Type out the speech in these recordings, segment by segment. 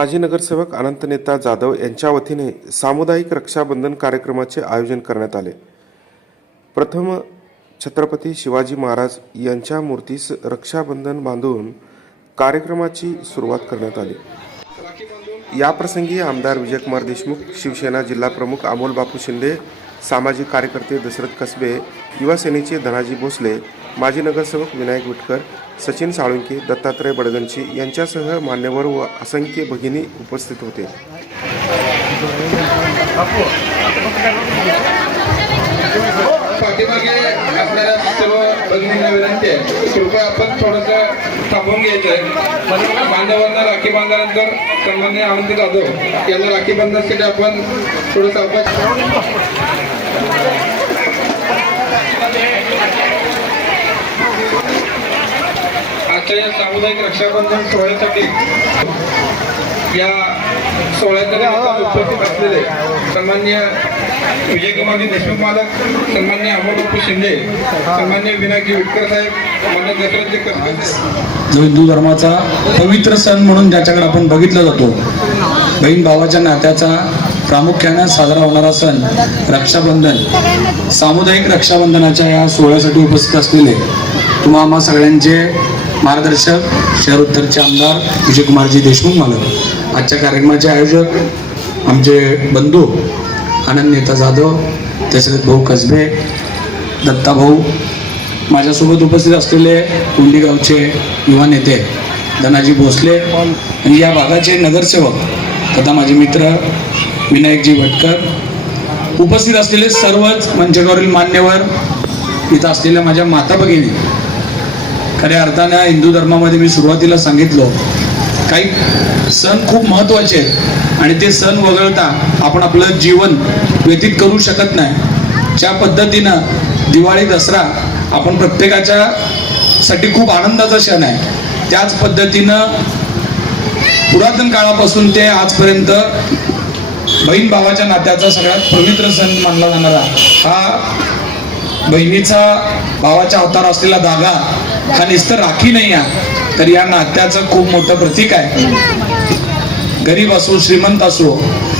माजी नगरसेवक अनंत नेता जाधव यांच्या वतीने सामुदायिक रक्षाबंधन कार्यक्रमाचे आयोजन करण्यात आले. प्रथम छत्रपती शिवाजी महाराज यांच्या मूर्तीस रक्षाबंधन बांधून कार्यक्रमाची सुरुवात करण्यात आली. याप्रसंगी आमदार विजयकुमार देशमुख शिवसेना जिल्हा प्रमुख अमोल बापू शिंदे सामाजिक कार्यकर्ते दशरथ कसबे युवा सेनेचे धनाजी भोसले माजी नगरसेवक विनायक विटकर सचिन साळुंके दत्तात्रय बडगंशी यांच्यासह मान्यवर व असंख्य भगिनी उपस्थित होते. पाठीमागे असणाऱ्या सर्व भगिनींना विनंती आहे कृपया आपण थोडस थांबवून घ्यायचंय बांधवांना राखी बांधल्यानंतर सन्मान्य आनंद जाधव यांना राखी बांधण्यासाठी आपण थोडं अभ्यास आजच्या या सामुदायिक रक्षाबंधन सोहळ्यासाठी या सोहळ्याच्या निमित्तानं उपस्थित असलेले सन्मान्य विजयकुमारजी देशमुख मालक सन्मान्य अमोलबापू शिंदे सन्मान्य विनायकजी विटकर साहेब मान्य दशरथजी कसबे साहेब जो हिंदू धर्माचा पवित्र सण म्हणून ज्याच्याकडे आपण बघितला जातो बहीण भावाच्या नात्याचा प्रामुख्याने साजरा होणारा सण रक्षाबंधन. सामुदायिक रक्षाबंधनाच्या या सोहळ्यासाठी उपस्थित असलेले तुम्हा आम्हा सगळ्यांचे मार्गदर्शक शहर उत्तरचे आमदार विजयकुमारजी देशमुख मालक आजच्या कार्यक्रमाचे आयोजक आमचे बंधू आनंद नेता जाधव तसेच भाऊ कसबे दत्ता भाऊ माझ्यासोबत उपस्थित असलेले कुंडी गावचे युवा नेते धनाजी भोसले आणि या भागाचे नगरसेवक तथा माझे मित्र विनायकजी भटकर उपस्थित असलेले सर्वच मंचकावरील मान्यवर इथं असलेल्या माझ्या माता भगिनी खऱ्या अर्थानं हिंदू धर्मामध्ये मी सुरुवातीला सांगितलं काही सण खूप महत्त्वाचे आहेत. आणि ते सण वगळता आपण आपलं जीवन व्यतीत करू शकत नाही. ज्या पद्धतीनं दिवाळी दसरा आपण प्रत्येकाच्या साठी खूप आनंदाचा क्षण आहे. त्याच पद्धतीनं पुरातन काळापासून ते आजपर्यंत बहीण भावाच्या नात्याचा सगळ्यात पवित्र सण मानला जाणारा हा बहिणीचा भावाचा अवतार असलेला धागा हा नुसतं राखी नाही आहे. तर या नात्याचं खूप मोठं प्रतीक आहे. गरीब असो श्रीमंत असो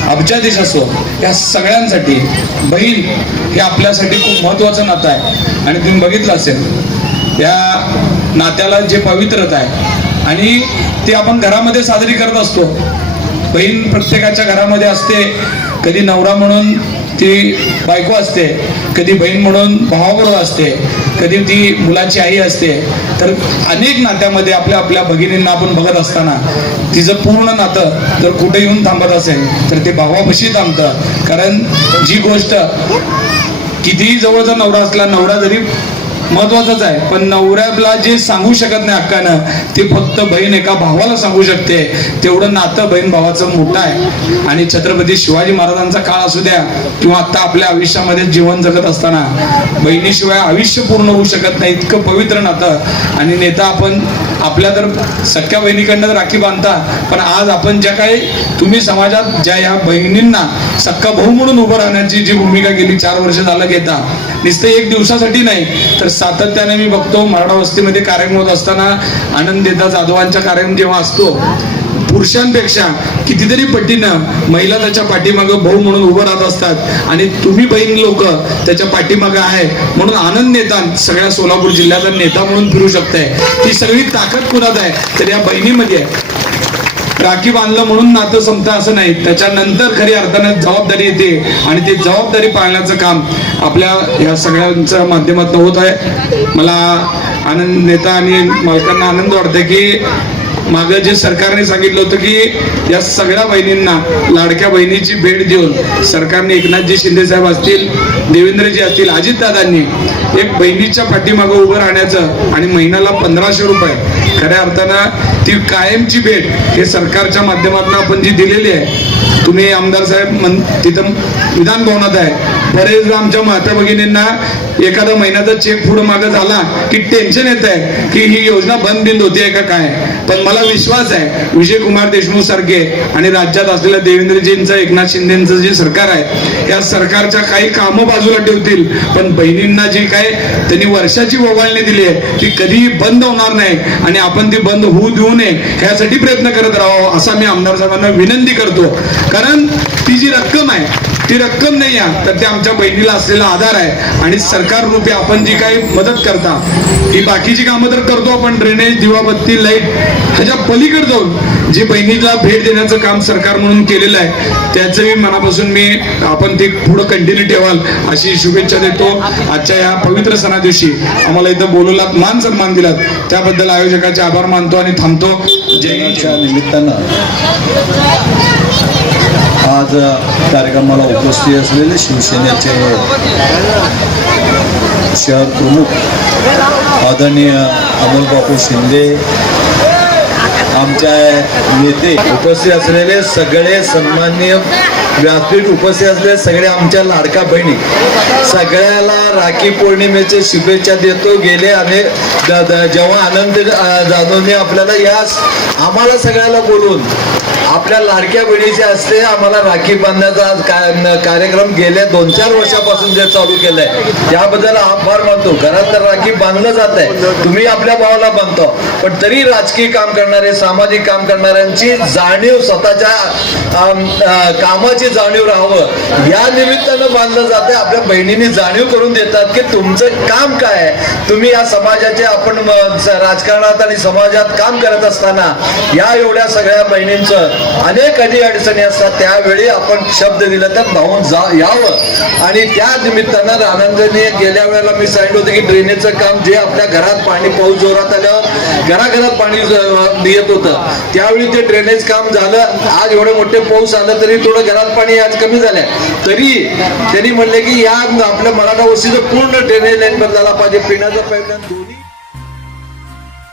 अब्जाधीश असो या सगळ्यांसाठी बहीण हे आपल्यासाठी खूप महत्वाचं नातं आहे. आणि तुम्ही बघितलं असेल या नात्याला जे पवित्रता आहे आणि ते आपण घरामध्ये साजरी करत असतो. बहीण प्रत्येकाच्या घरामध्ये असते. कधी नवरा म्हणून ती बायको असते कधी बहीण म्हणून भावाबरोबर असते कधी ती मुलाची आई असते तर अनेक नात्यामध्ये आपल्या आपल्या भगिनींना आपण बघत असताना तिचं पूर्ण नातं जर कुठे येऊन थांबत असेल तर ते भावापाशी थांबतं. कारण जी गोष्ट कितीही जवळचा नवरा असला नवरा जरी महत्वाचंच आहे. पण नवऱ्याला जे सांगू शकत नाही हक्कानं ते फक्त बहीण एका भावाला सांगू शकते. तेवढं नातं बहीण भावाचं मोठं आहे. आणि छत्रपती शिवाजी महाराजांचा काळ असू द्या किंवा आता आपल्या आयुष्यामध्ये जीवन जगत असताना बहिणीशिवाय आयुष्य पूर्ण होऊ शकत नाही इतकं पवित्र नातं. आणि नेता आपण आपल्या तर सख्या बहिणीकडनं राखी बांधता पण आज आपण ज्या काही तुम्ही समाजात ज्या या बहिणींना सक्का भाऊ म्हणून उभं राहण्याची जी भूमिका गेली चार वर्ष झालं घेता नुसतं एक दिवसासाठी नाही तर सातत्याने मी बघतो मराठा वस्तीमध्ये कार्यक्रम होत असताना आनंद देता जाधवांचा कार्यक्रम जेव्हा असतो पुरुषांपेक्षा कितीतरी पटीनं महिला त्याच्या पाठीमागं भाऊ म्हणून उभं राहत असतात आणि तुम्ही बहीण लोक त्याच्या पाठीमागं आहे म्हणून आनंद नेता सगळ्या सोलापूर जिल्ह्याचा नेता म्हणून फिरू शकताय. ती सगळी ताकद कुणात आहे? तर या बहिणीमध्ये आहे. राखी बांधलं म्हणून नातं संपतं असं नाही. त्याच्यानंतर खरी अर्थानं जबाबदारी येते. आणि ती जबाबदारी पाळण्याचं काम आपल्या या सगळ्यांच्या माध्यमातून होत आहे. मला आनंद नेता आणि मालकांना आनंद वाटतंय की मागं जे सरकारने सांगितलं होतं की या सगळ्या बहिणींना लाडक्या बहिणीची भेट देऊन सरकारने एकनाथजी शिंदे साहेब असतील देवेंद्रजी असतील अजितदादांनी एक बहिणीच्या पाठीमागं उभं राहण्याचं आणि महिन्याला पंधराशे रुपये खऱ्या अर्थानं ती कायमची भेट हे सरकारच्या माध्यमातून आपण जी दिलेली आहे तुम्ही आमदार साहेब मन तिथं विधान भवनात आहे. बरेचदा आमच्या माता भगिनींना एखादा महिन्याचा चेक पुढे मागे झाला की टेन्शन येत आहे की ही योजना बंद बिंद होते का काय? पण मला विश्वास आहे विजय कुमार देशमुख सारखे आणि राज्यात असलेल्या देवेंद्रजींचं एकनाथ शिंदेचं जे सरकार आहे या सरकारच्या काही कामं बाजूला ठेवतील. पण बहिणींना जी काय त्यांनी वर्षाची ओवाळणी दिली आहे ती कधीही बंद होणार नाही आणि आपण ती बंद होऊ देऊ नये यासाठी प्रयत्न करत राहावं असा मी आमदार साहेबांना विनंती करतो. कारण कारण ती जी रक्कम आहे ती रक्कम नाही आहे तर ते आमच्या बहिणीला असलेला आधार आहे. आणि सरकार रूपी आपण जी काही मदत करता ही बाकीची कामं तर करतो आपण ड्रेनेज दिवाबत्ती लाइट ह्याच्या पलीकडे जाऊन जी बहिणीला भेट देण्याचं काम सरकार म्हणून केलेलं आहे त्याचंही मनापासून मी आपण ते पुढं कंटिन्यू ठेवाल अशी शुभेच्छा देतो. आजच्या या पवित्र सणा दिवशी आम्हाला इथं बोलवलात मान सन्मान दिलात. त्याबद्दल आयोजकाचे आभार मानतो आणि थांबतो. जयच्या निमित्तानं आज कार्यक्रमाला उपस्थित असलेले शिवसेनेचे शहर प्रमुख आदरणीय अमोलबापू शिंदे आमच्या नेते उपस्थित असलेले सगळे सन्माननीय व्यासपीठ उपस्थित असले सगळे आमच्या लाडका बहिणी. सगळ्याला राखी पौर्णिमेचे शुभेच्छा देतो. गेले आणि जेव्हा आनंद जाधवने आपल्याला यास आम्हाला सगळ्याला बोलून आपल्या लाडक्या बहिणीचे असते आम्हाला राखी बांधण्याचा का- कार्यक्रम गेल्या दोन चार वर्षापासून जे चालू केलंय त्याबद्दल आभार मानतो. घरात तर राखी बांधलं जात आहे. तुम्ही आपल्या भावाला बांधतो. पण तरी राजकीय काम करणारे सामाजिक काम करणाऱ्यांची जाणीव स्वतःच्या कामाची महत्वाची जाणीव राहावं. या निमित्तानं बांधलं जातं आपल्या बहिणींनी जाणीव करून देतात की तुमचं काम काय आहे. तुम्ही या समाजाचे आपण राजकारणात आणि समाजात काम करत असताना या एवढ्या सगळ्या बहिणींचं अनेक अडी अडचणी असतात. त्यावेळी आपण शब्द दिला तर भाऊन जा यावं. आणि त्या निमित्तानं आनंदाने गेल्या वेळेला मी सांगितलं होतं की ड्रेनेजचं काम जे आपल्या घरात पाणी पाऊस जोरात आल्यावर घराघरात पाणी येत होतं. त्यावेळी ते ड्रेनेज काम झालं. आज एवढे मोठे पाऊस आलं तरी थोडं घरात पाणी आज कमी झालंय. तरी त्यांनी म्हणले की या आपल्या मराठा वस्तीचं पूर्ण ड्रेनेज लाईन झाला पाहिजे. पिण्याचं पाईपलाईन दोन्ही